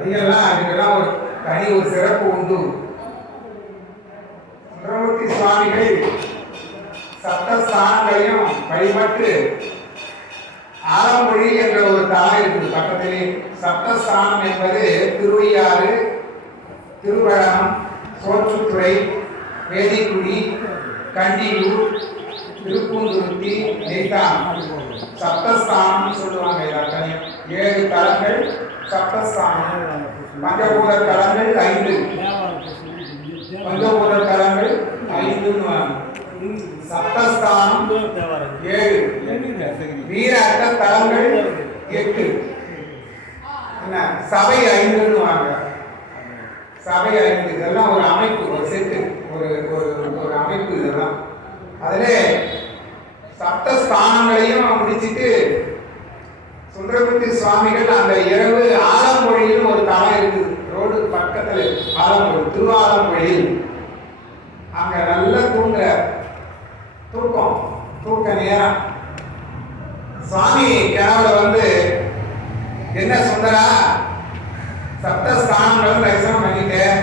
அதுக்கெல்லாம் ஒரு தனி ஒரு சிறப்பு உண்டு. சுந்தரமூர்த்தி சுவாமிகள் சப்தஸ்தானங்களையும் வழிபட்டு ஆலமொழி என்ற ஒரு தலம் இருக்குது பக்கத்திலே. சப்தஸ்தானம் என்பது திருவையாறு, திருவழகம், சோற்றுத்துறை, வேதிக்குடி, கண்டியூர், திருப்பூந்துருத்தி, நெய்தான் சப்தஸ்தானம் சொல்லுவாங்க. எல்லாத்தையும் 7 தலங்கள் சப்தஸ்தானம். பஞ்சபூத தலங்கள் 5, பஞ்சபூத தலங்கள் 5, சப்தஸ்தானம் 7, வீர அட்ட தலங்கள் 8, என்ன சபை 5 சபை 5. இதெல்லாம் ஒரு அமைப்பு, ஒரு செட்டு, ஒரு அமைப்பு. இதெல்லாம் அதுல சப்தஸ்தானங்களையும் முடிச்சுட்டு சுந்தரமூர்த்தி சுவாமிகள் அந்த இரவு ஆலமொழியில் ஒரு தலம் இருக்குது, ரோடு பக்கத்துல ஆலமொழி, திருவாலமொழியில். அங்க நல்லா தூக்க நேரம். சுவாமி கனவுல என்ன சுந்தரா, சப்தஸ்தானங்களும் தரிசனம் பண்ணிட்டேன்,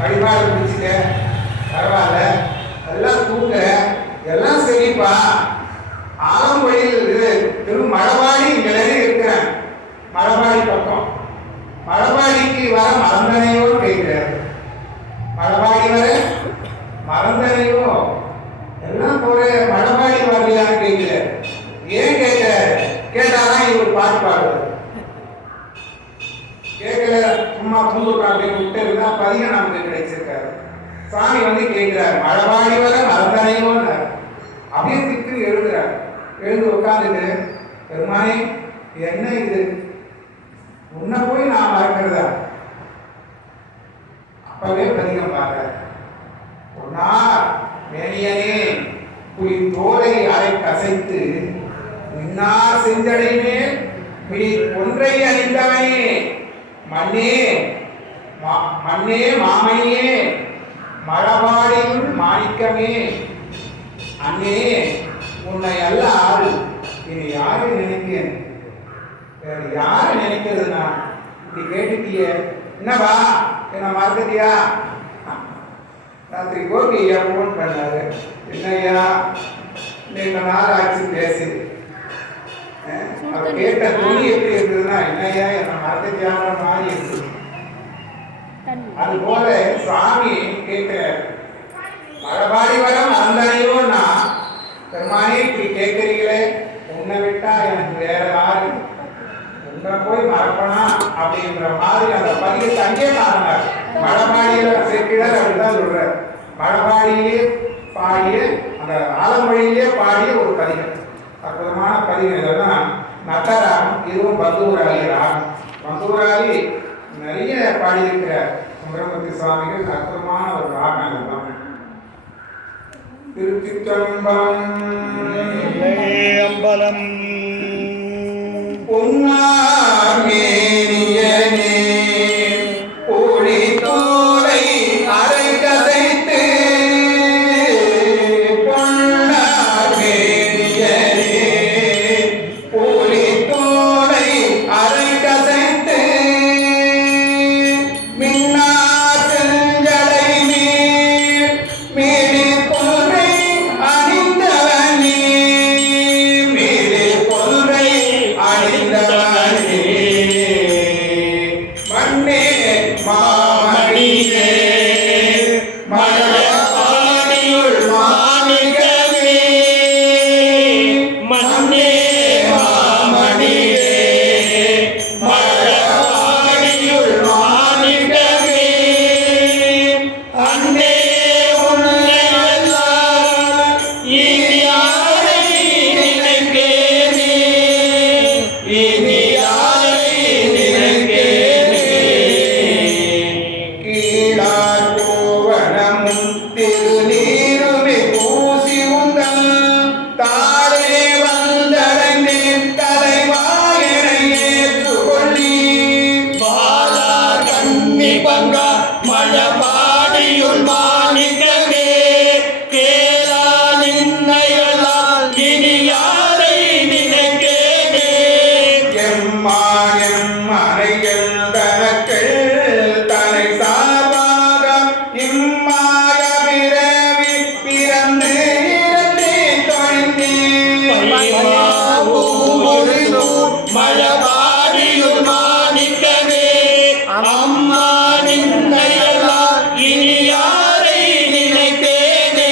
வழிபாடு முடிச்சுட்டேன், பரவாயில்ல, எல்லாம் தூங்க, எல்லாம் சரிப்பா. ஆலமொழியில் மழபாடி இங்க இருக்கிறேன், மழபாடி பக்கம். மழபாடிக்கு வர மறந்தனையோ கேட்கிறார். மழபாடி வர மறந்தனையோ எல்லாம் போற, மழபாடி வரலையான்னு கேட்கிறார். ஏன் கேட்கிறார்? கேட்டாதான் இவர் பாட்டு பாடுவார். கேட்கல, சும்மா கும்பிட்டு அப்படின்னு விட்டு இருந்தா பதிகம் நமக்கு கிடைச்சிருக்காரு. சாமி கேட்கிறார், மழபாடி வர மறந்தனையோன்னு. அப்படியே திக்கு எழுதுறார். எழுந்து உட்காந்துட்டு, பெருமானே என்ன இது, உன்னை போய் நான் மறக்கிறதா? அப்பவே பதிகம் பாடுற. மேனியனே புலி தோலை அரை கசைத்து மின்னார் செஞ்சடைமே மினி ஒன்றை அணிந்தவனே, மண்ணே மாமணியே, மழபாடியுள் மாணிக்கமே, அண்ணே உன்னை அல்ல ஆறு, இனி யாரு நினைக்கிறேன், யாரு நினைக்கிறது? நான் இப்படி கேட்டுட்டிய, என்னவா என்ன மறந்துட்டியா? ராத்திரி கோபி ஐயா போன் பண்ணாரு, என்னையா நீங்க நாள் ஆச்சு பேசி. அவர் கேட்ட துணி எப்படி இருந்ததுன்னா, என்னையா என்ன மறந்துட்டியான மாதிரி இருக்குது. அது போல சுவாமி கேட்கிறார், மழபாடி வர மறந்தனையோன்னா, பெருமானே இப்படி கேட்கறீங்களே, உன்னை விட்டா எனக்கு வேற யாரு, உன்னை போய் மறப்பனா அப்படின்ற மாதிரி அந்த பதிகத்தை அங்கே பாருங்க. மழபாடியில சேர்க்கிறார், அப்படிதான் சொல்றார். மழபாடியிலே பாடிய, அந்த ஆலமொழியிலே பாடிய ஒரு பதிகம், அற்புதமான பதிகம். இதெல்லாம் நட்டராகம், இதுவும் பந்தூராளி ராகம். பந்தூராளி நிறைய பாடியிருக்கிறார் சுந்தரமூர்த்தி சுவாமிகள். அற்புதமான ஒரு ராகம் இதெல்லாம். திருச்சிற்றம்பலம் பொன்னார் மேனியனே ஒளி தோலை அரை கசைத்து, பொன்னார் மேனியனே ஒளி தோலை அரை கசைத்து, மின்னார் செஞ்சடை மேல் மேலே பொன்றை அணிந்தவனே, மேலே பொன்றை அணிந்தவனே, மண்ணே மாமணியே, மழபாடியுள் மாணிக்கமே, மண்ணே மாமணியே, மழபாடியுள் மாணிக்கமே, அன்னே உன்னை அல்லால் இனி யாரை நினைக்கேனே, இனி யாரை நினைக்கேனே, கீழார் கோவணமும் திருநீருமே பூசி உந்தன் தாளே வந்தடைந்தேன், தலைவாயனை ஏற்றுக்கொள்ளி, பாலா கண்ணி பங்கா மழபாடியுள் மாணிக்கமே, கேளா நின்னையலால் இனி யாரை நினைக்கேனே, எம்மான் எம்மறைகள் தனக்கள் மழபாடியுள் மாணிக்கமே அம்மா நின்னையெல்லாம் இனி யாரை நினைப்பேனே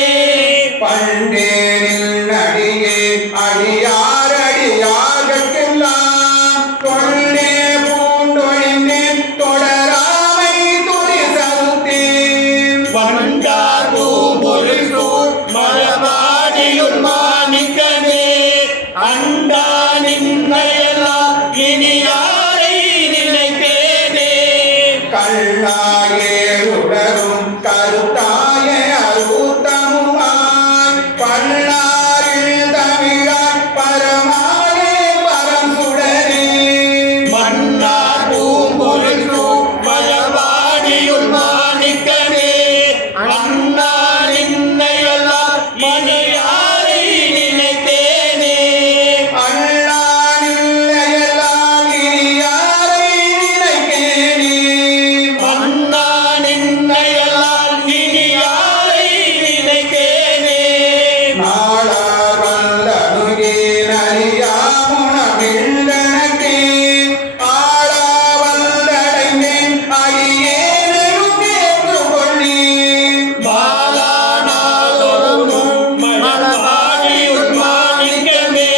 பண்டேனில் அடியே அடியாரடியாகெல்லாம் கொண்டே பூண்டொழிந்தேன் தொடராமை துணி சவுத்தேன் வண்டார் பூம்பொழில் சூழ் மழபாடியுள் மாணிக்கமே அண்டா நின்னையெல்லாம் இனி யாரை நினைப்பேனே கண்ணாயேருடரும் கருத்தாய அருத்தமுமாய் பல்லாரில் தமிழாய் பரமானே பரசுடனே மன்னார் பூம்பொழில் சூழ் மழபாடியுள் மாணிக்கமே அண்ணா நின்னையெல்லாம் இனி யாரை நினைப்பேனே அல்லானில்லையெல்லாம் இனி யாரை நினைக்கேனே அண்ணா நின்னையெல்லாம் இனி யாரை நினைப்பேனே நாளார் வந்தனுகே நலியாமுனமில்லனக்கே ஆளா வந்தடைந்தேன் அடியேனையும் ஏற்றுக்கொள்ளி மாலா நாளொரும் மழபாடியுள் மாணிக்கமே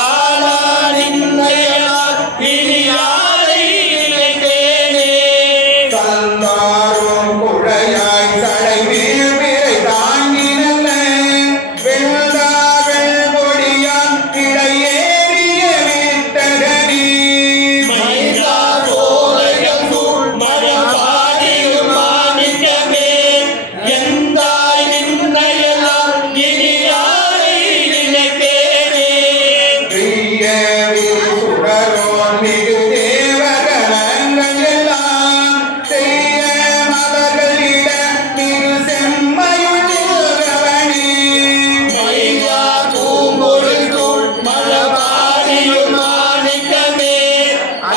ஆளா நின்னையெல்லாம் இனி யாரை நினைப்பேனே கல்லாரும் குழையாய் தலைமேல் பிறை தாங்கி நல்ல வெள்ளா வெள்கொடியான் இடையேறிய வீட்டகனே மைதா சோலைகள் சூழ் மழபாடியுள் மாணிக்கமே எந்தாய் நின்னையெல்லாம் இனி யாரை நினைப்பேனே பிரியவில் சுடரோன் மிகு தேவகணங்கள் எல்லாம் செய்ய மலர்களிட மிகு செம்மையுள் நின்றவனே மைதா பூம்பொழில் சூழ் மழபாடியுள் மாணிக்கமே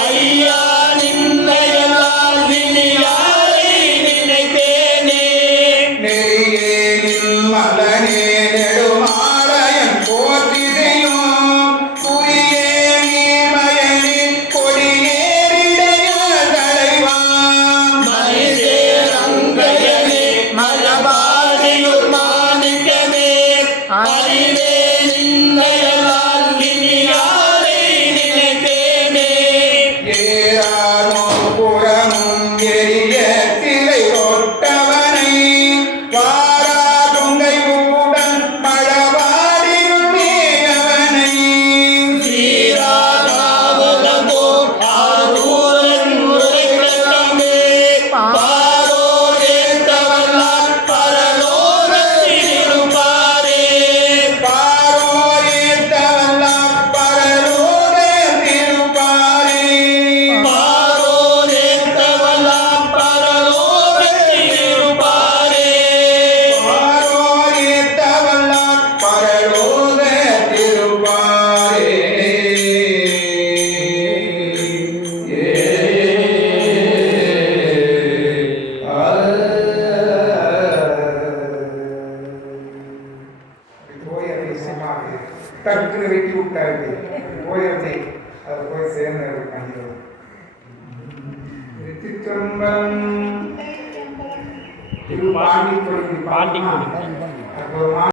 ஐயா நின்னையெல்லாம் இனி யாரை நினைப்பேனே நெறியேனில் மலனே நெடுமாலயன் போற்றிசையும் குறியே நீர்மயனே கொடியேறிடைய தலைவா மலைசேரங்கையனே மழபாடியுள் மாணிக்கமே அறிவே நின்னையெல்லாம் இனி யாரை நினைப்பேனே ஏறானோ புறமும் எரிய சிலை தொட்டவனை வாரா தொங்கை உடன் மழபாடியுள் மேயவனை சீராதாவதோ ஆரூரன் உரைக்கமே பாரோரேத்தவல்லார் பரலோகத்தில் இருப்பாரே பாரோயேத்தவல்லாம் பரலோக திருப்பாரே பாரோரேத்தவல்லார் பரலோகத்தில் இருப்பாரே பாரோயேத்தவல்லாம் பரலோக திருப்பாரே டக்குன்னு வெட்டி விட்டாரு போயிடுச்சு அதை போய் சேர்ந்து கண்டிப்பாக திருச்சம்பரம் திரு பாண்டிக்குடி பாண்டிக்குடி.